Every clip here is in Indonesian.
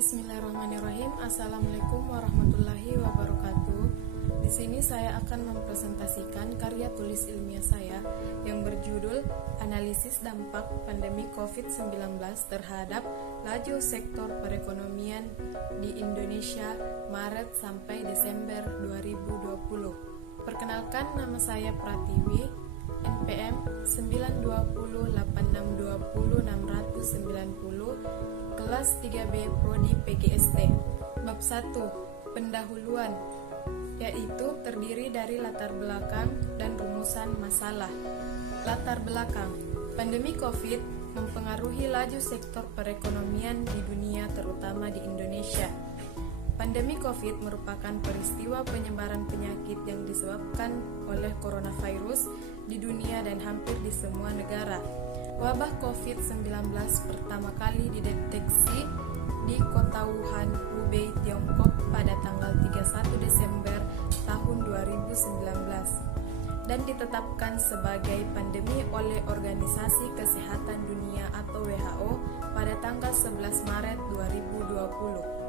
Bismillahirrahmanirrahim. Assalamualaikum warahmatullahi wabarakatuh. Di sini saya akan mempresentasikan karya tulis ilmiah saya yang berjudul Analisis Dampak Pandemi COVID-19 terhadap Laju Sektor Perekonomian di Indonesia Maret sampai Desember 2020. Perkenalkan, nama saya Pratiwi, NPM 92086206090, kelas 3B Prodi PGST. Bab 1, pendahuluan, yaitu terdiri dari latar belakang dan rumusan masalah. Latar belakang, pandemi COVID mempengaruhi laju sektor perekonomian di dunia, terutama di Indonesia. Pandemi COVID merupakan peristiwa penyebaran penyakit yang disebabkan oleh coronavirus di dunia dan hampir di semua negara. Wabah COVID-19 pertama kali dideteksi di kota Wuhan, Hubei, Tiongkok pada tanggal 31 Desember tahun 2019 dan ditetapkan sebagai pandemi oleh Organisasi Kesehatan Dunia atau WHO pada tanggal 11 Maret 2020.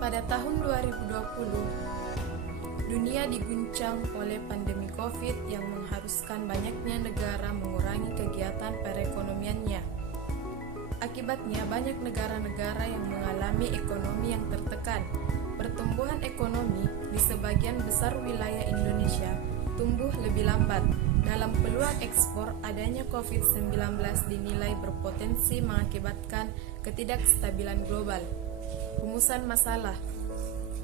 Pada tahun 2020, dunia diguncang oleh pandemi COVID yang mengharuskan banyaknya negara mengurangi kegiatan perekonomiannya. Akibatnya, banyak negara-negara yang mengalami ekonomi yang tertekan. Pertumbuhan ekonomi di sebagian besar wilayah Indonesia tumbuh lebih lambat. Dalam peluang ekspor, adanya COVID-19 dinilai berpotensi mengakibatkan ketidakstabilan global. Rumusan masalah.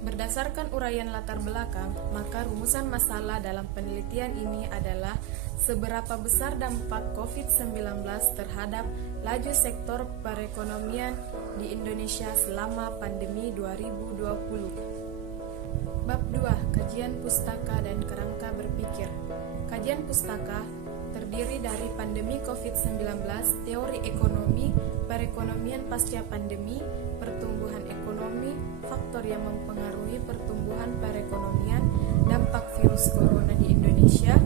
Berdasarkan uraian latar belakang, maka rumusan masalah dalam penelitian ini adalah seberapa besar dampak COVID-19 terhadap laju sektor perekonomian di Indonesia selama pandemi 2020. Bab 2, kajian pustaka dan kerangka berpikir. Kajian pustaka terdiri dari pandemi COVID-19, teori ekonomi, perekonomian pasca pandemi, pertumbuhan ekonomi, faktor yang mempengaruhi pertumbuhan perekonomian, dampak virus corona di Indonesia,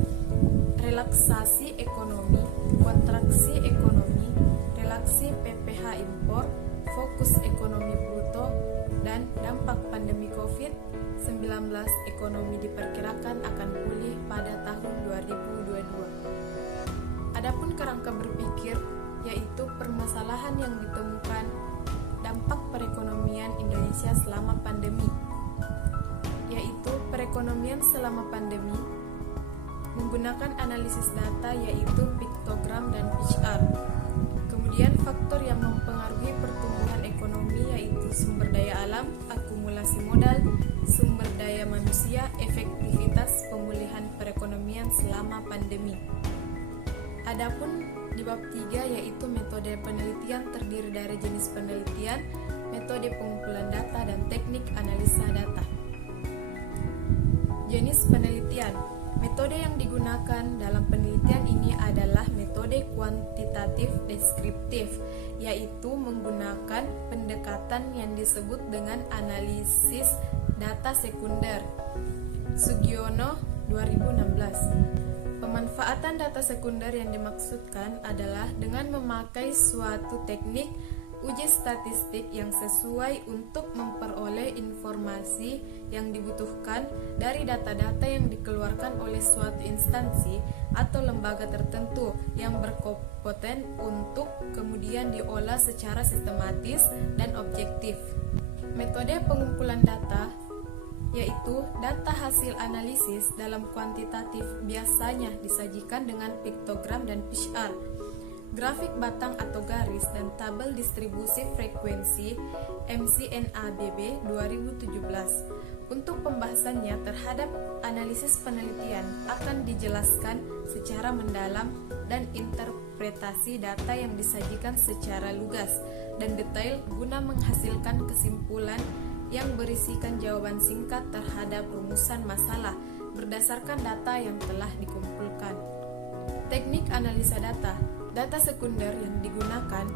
relaksasi ekonomi, kontraksi ekonomi, relaksi PPH impor, fokus ekonomi bruto, dan dampak pandemi COVID-19. Ekonomi diperkirakan akan pulih pada tahun 2022. Adapun kerangka berpikir, yaitu permasalahan yang ditemukan dampak perekonomian Indonesia selama pandemi, yaitu perekonomian selama pandemi menggunakan analisis data yaitu piktogram dan PCR. Kemudian faktor yang mempengaruhi pertumbuhan ekonomi yaitu sumber daya alam, akumulasi modal, sumber daya manusia, efektivitas pemulihan perekonomian selama pandemi. Adapun di bab 3 yaitu metode penelitian terdiri dari jenis penelitian, metode pengumpulan data, dan teknik analisa data. Jenis penelitian. Metode yang digunakan dalam penelitian ini adalah metode kuantitatif deskriptif, yaitu menggunakan pendekatan yang disebut dengan analisis data sekunder. Sugiono 2016. Pemanfaatan data sekunder yang dimaksudkan adalah dengan memakai suatu teknik uji statistik yang sesuai untuk memperoleh informasi yang dibutuhkan dari data-data yang dikeluarkan oleh suatu instansi atau lembaga tertentu yang berkompeten untuk kemudian diolah secara sistematis dan objektif. Metode pengumpulan data yaitu data hasil analisis dalam kuantitatif biasanya disajikan dengan piktogram dan PCR, grafik batang atau garis, dan tabel distribusi frekuensi MCNABB 2017. Untuk pembahasannya terhadap analisis penelitian akan dijelaskan secara mendalam dan interpretasi data yang disajikan secara lugas dan detail guna menghasilkan kesimpulan yang berisikan jawaban singkat terhadap rumusan masalah berdasarkan data yang telah dikumpulkan. Teknik analisa data. Data sekunder yang digunakan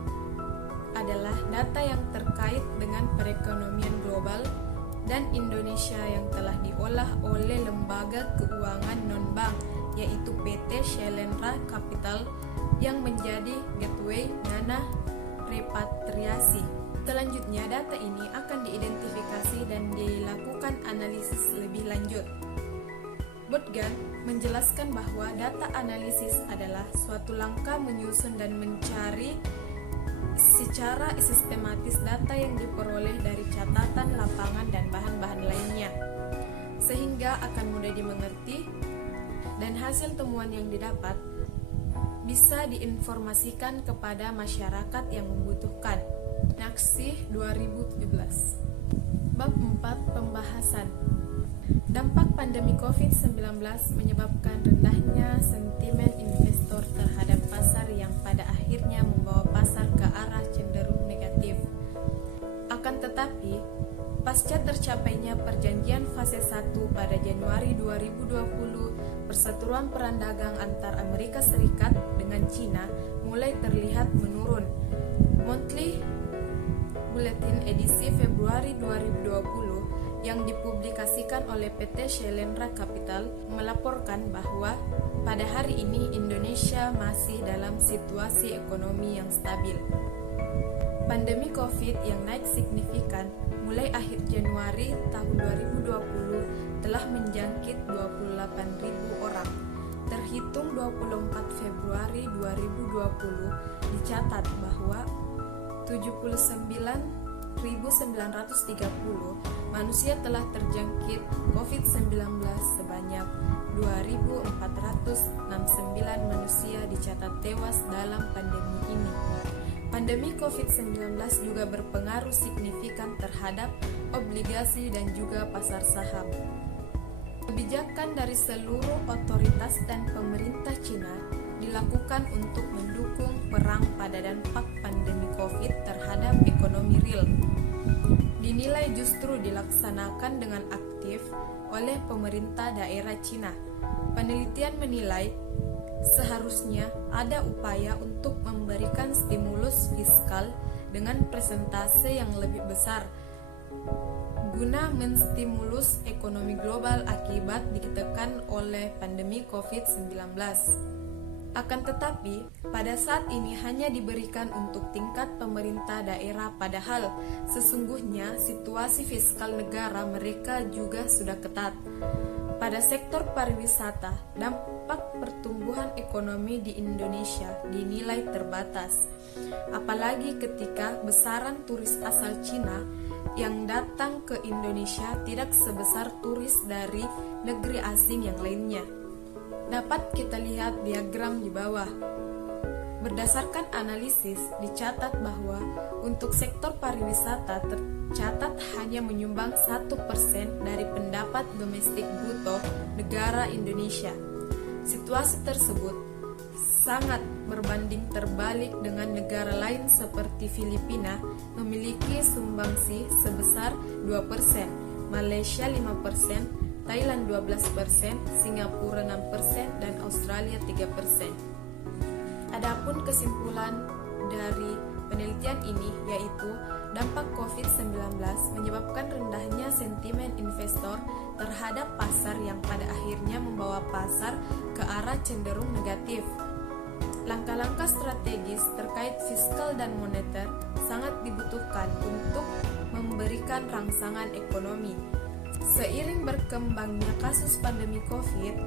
adalah data yang terkait dengan perekonomian global dan Indonesia yang telah diolah oleh lembaga keuangan non-bank, yaitu PT Shelendra Capital yang menjadi gateway dana repatriasi. Selanjutnya, data ini akan diidentifikasi dan dilakukan analisis lebih lanjut. Botgan menjelaskan bahwa data analisis adalah suatu langkah menyusun dan mencari secara sistematis data yang diperoleh dari catatan lapangan dan bahan-bahan lainnya, sehingga akan mudah dimengerti dan hasil temuan yang didapat bisa diinformasikan kepada masyarakat yang membutuhkan. Naksih 2017. Bab 4 Pembahasan. Dampak pandemi COVID-19 menyebabkan rendahnya sentimen investor terhadap pasar yang pada akhirnya membawa pasar ke arah cenderung negatif. Akan tetapi, pasca tercapainya perjanjian fase 1 pada Januari 2020, perseteruan perang dagang antar Amerika Serikat dengan Cina mulai terlihat menurun. Monthly Bulletin edisi Februari 2020 yang dipublikasikan oleh PT Shailendra Capital melaporkan bahwa pada hari ini Indonesia masih dalam situasi ekonomi yang stabil. Pandemi COVID yang naik signifikan mulai akhir Januari tahun 2020 telah menjangkit 28.000 orang. Terhitung 24 Februari 2020 dicatat bahwa 79.930 manusia telah terjangkit COVID-19, sebanyak 2.469 manusia dicatat tewas dalam pandemi ini. Pandemi COVID-19 juga berpengaruh signifikan terhadap obligasi dan juga pasar saham. Kebijakan dari seluruh otoritas dan pemerintah Cina dilakukan untuk mendukung perang pada dampak pandemi COVID terhadap ekonomi real. Dinilai justru dilaksanakan dengan aktif oleh pemerintah daerah Cina. Penelitian menilai seharusnya ada upaya untuk memberikan stimulus fiskal dengan persentase yang lebih besar guna menstimulus ekonomi global akibat ditekan oleh pandemi COVID-19. Akan tetapi, pada saat ini hanya diberikan untuk tingkat pemerintah daerah, padahal sesungguhnya situasi fiskal negara mereka juga sudah ketat. Pada sektor pariwisata, dampak pertumbuhan ekonomi di Indonesia dinilai terbatas, apalagi ketika besaran turis asal Cina yang datang ke Indonesia tidak sebesar turis dari negeri asing yang lainnya. Dapat kita lihat diagram di bawah. Berdasarkan analisis, dicatat bahwa untuk sektor pariwisata tercatat hanya menyumbang 1% dari pendapat domestik bruto negara Indonesia. Situasi tersebut sangat berbanding terbalik dengan negara lain seperti Filipina memiliki sumbangsi sebesar 2%, Malaysia 5%, Thailand 12%, Singapura 6%, dan Australia 3%. Adapun kesimpulan dari penelitian ini yaitu dampak COVID-19 menyebabkan rendahnya sentimen investor terhadap pasar yang pada akhirnya membawa pasar ke arah cenderung negatif. Langkah-langkah strategis terkait fiskal dan moneter sangat dibutuhkan untuk memberikan rangsangan ekonomi. Seiring berkembangnya kasus pandemi COVID,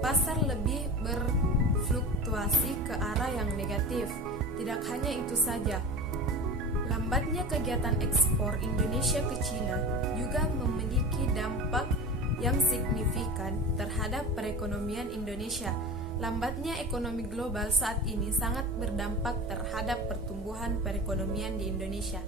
pasar lebih berfluktuasi ke arah yang negatif. Tidak hanya itu saja, lambatnya kegiatan ekspor Indonesia ke Cina juga memiliki dampak yang signifikan terhadap perekonomian Indonesia. Lambatnya ekonomi global saat ini sangat berdampak terhadap pertumbuhan perekonomian di Indonesia.